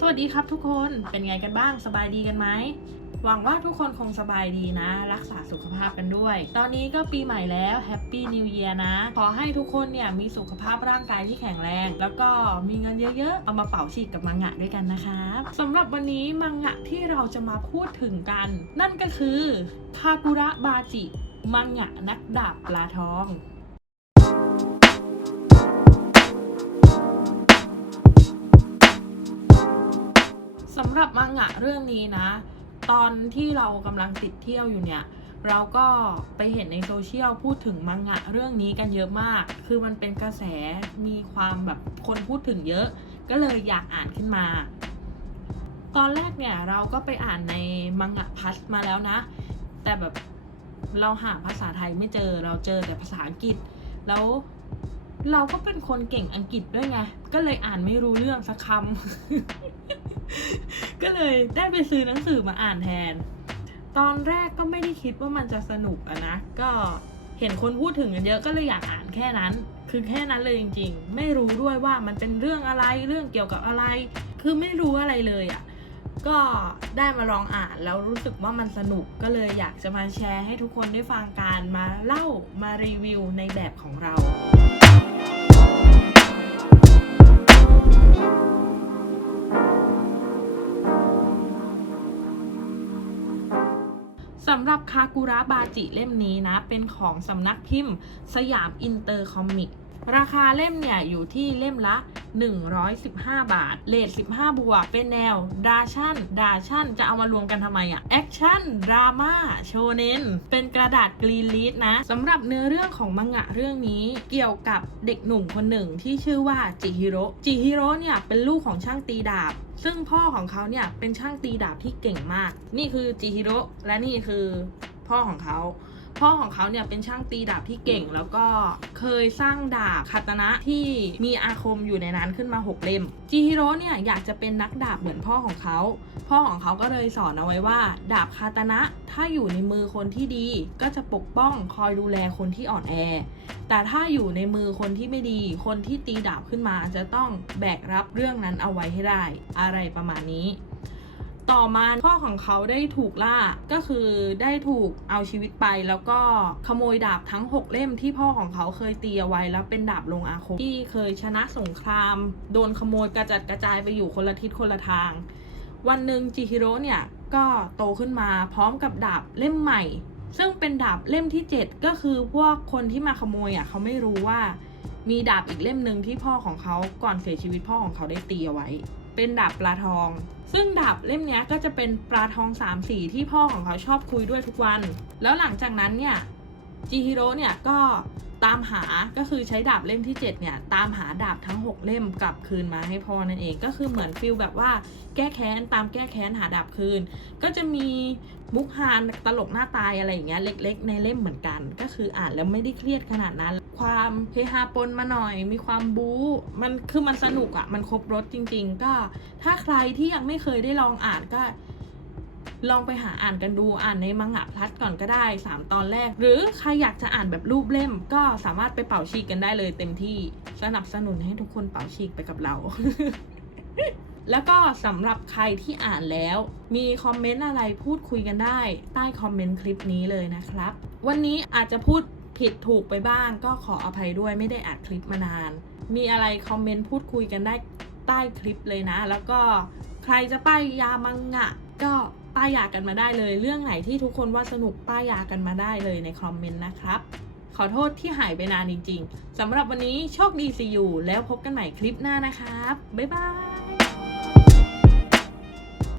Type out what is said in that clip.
สวัสดีครับทุกคนเป็นไงกันบ้างสบายดีกันไหมหวังว่าทุกคนคงสบายดีนะ รักษาสุขภาพกันด้วย ตอนนี้ก็ปีใหม่แล้วแฮปปี้นิว e ย r นะ ขอให้ทุกคนเนี่ยมีสุขภาพร่างกายที่แข็งแรง แล้วก็มีเงินเยอะๆ เอามาเป่าฉีกกับมังงะด้วยกันนะครับสำหรับวันนี้มังงะที่เราจะมาพูดถึงกัน นั่นก็คือคากุระบาจิ มังงะนักดาบปลาทอง สำหรับมังงะเรื่องนี้นะ ตอนที่เรากำลังติดเที่ยวอยู่เนี่ย เราก็ไปเห็นในโซเชียลพูดถึงมังงะเรื่องนี้กันเยอะมาก คือมันเป็นกระแสมีความแบบคนพูดถึงเยอะ ก็เลยอยากอ่านขึ้นมา ตอนแรกเนี่ยเราก็ไปอ่านในมังงะพัสมาแล้วนะ แต่แบบเราหาภาษาไทยไม่เจอเราเจอแต่ภาษาอังกฤษ แล้วเราก็เป็นคนเก่งอังกฤษด้วยไง ก็เลยอ่านไม่รู้เรื่องสักคำ ก็เลยได้ไปซื้อหนังสือมาอ่านแทน ตอนแรกก็ไม่ได้คิดว่ามันจะสนุกอะนะ ก็เห็นคนพูดถึงกันเยอะก็เลยอยากอ่านแค่นั้น คือแค่นั้นเลยจริง ๆ ไม่รู้ด้วยว่ามันเป็นเรื่องอะไรเรื่องเกี่ยวกับอะไร คือไม่รู้อะไรเลยอะก็ได้มาลองอ่านแล้วรู้สึกว่ามันสนุกก็เลยอยากจะมาแชร์ให้ทุกคนได้ฟังการมาเล่ามารีวิวในแบบของเรา กุระบาจิเล่มนี้นะ เป็นของสำนักพิมพ์สยามอินเตอร์คอมิก ราคาเล่มเนี่ยอยู่ที่เล่มละ 115 บาท เลท15 บวก เป็นแนวดราชั่นดราชั่นจะเอามารวมกันทำไมอะแอคชั่น ดราม่า โชเนนเป็นกระดาษกรีนลีดนะสำหรับเนื้อเรื่องของมังงะเรื่องนี้ เกี่ยวกับเด็กหนุ่มคนหนึ่งที่ชื่อว่าจิฮิโร่ จิฮิโร่เนี่ยเป็นลูกของช่างตีดาบซึ่งพ่อของเขาเนี่ยเป็นช่างตีดาบที่เก่งมาก นี่คือจิฮิโร่และนี่คือ พ่อของเขาพ่อของเขาเนี่ยเป็นช่างตีดาบที่เก่ง แล้วก็เคยสร้างดาบคาตนะที่มีอาคมอยู่ในนั้นขึ้นมา 6 เล่มจิฮิโร่เนี่ยอยากจะเป็นนักดาบเหมือนพ่อของเขา พ่อของเขาก็เลยสอนเอาไว้ว่า ดาบคาตนะถ้าอยู่ในมือคนที่ดี ก็จะปกป้องคอยดูแลคนที่อ่อนแอ แต่ถ้าอยู่ในมือคนที่ไม่ดี คนที่ตีดาบขึ้นมาจะต้องแบกรับเรื่องนั้นเอาไว้ให้ได้ อะไรประมาณนี้ ต่อมาพ่อของเขาได้ถูกล่าก็คือได้ถูกเอาชีวิตไปแล้วก็ขโมยดาบทั้ง 6 เล่มที่พ่อของเขาเคยตีเอาไว้แล้วเป็นดาบลงอาคมที่เคยชนะสงคราม โดนขโมยกระจัดกระจายไปอยู่คนละทิศคนละทาง วันหนึ่งจิฮิโร่เนี่ยก็โตขึ้นมาพร้อมกับดาบเล่มใหม่ ซึ่งเป็นดาบเล่มที่ 7 ก็คือพวกคนที่มาขโมยอะเขาไม่รู้ว่า มีดาบอีกเล่มหนึ่งที่พ่อของเขาก่อนเสียชีวิตพ่อของเขาได้ตีเอาไว้ เป็นดาบปลาทอง ซึ่งดาบเล่มนี้ก็จะเป็นปลาทองสามสีที่พ่อของเขาชอบคุยด้วยทุกวัน แล้วหลังจากนั้นเนี่ยจิฮิโร่เนี่ยก็ตามหาก็คือใช้ดาบเล่มที่ 7 เนี่ย ตามหาดาบทั้ง 6 เล่มกลับคืนมาให้พ่อนั่นเองก็คือเหมือนฟิลแบบว่าแก้แค้นตามแก้แค้นหาดาบคืน ก็จะมีมุกฮานตลกหน้าตายอะไรอย่างเงี้ยเล็ก ๆ ในเล่มเหมือนกัน ก็คืออ่านแล้วไม่ได้เครียดขนาดนั้น ความเฮฮาปนมาหน่อย มีความบู๊ มันคือมันสนุกอะ่ะ มันครบรสจริง ๆ ก็ถ้าใครที่ยังไม่เคยได้ลองอ่านก็ ลองไปหาอ่านกันดูอ่านในมังงะพลัดก่อนก็ได้ 3 ตอนแรก หรือใครอยากจะอ่านแบบรูปเล่ม ก็สามารถไปเป่าฉีกกันได้เลยเต็มที่สนับสนุนให้ทุกคนเป่าฉีกไปกับเราแล้วก็สำหรับใครที่อ่านแล้ว มีคอมเมนต์อะไรพูดคุยกันได้ ใต้คอมเมนต์คลิปนี้เลยนะครับ วันนี้อาจจะพูด ผิดถูกไปบ้างก็ขออภัยด้วยไม่ได้อัดคลิปมานาน มีอะไรคอมเมนต์พูดคุยกันได้ใต้คลิปเลยนะ แล้วก็ใครจะป้ายยามังงะ ก็ป้ายยากันมาได้เลย เรื่องไหนที่ทุกคนว่าสนุกป้ายยากันมาได้เลยในคอมเมนต์นะครับ ขอโทษที่หายไปนานจริงๆสำหรับวันนี้โชคดีสิอยู่แล้วพบกันใหม่คลิปหน้านะครับ บ๊ายบาย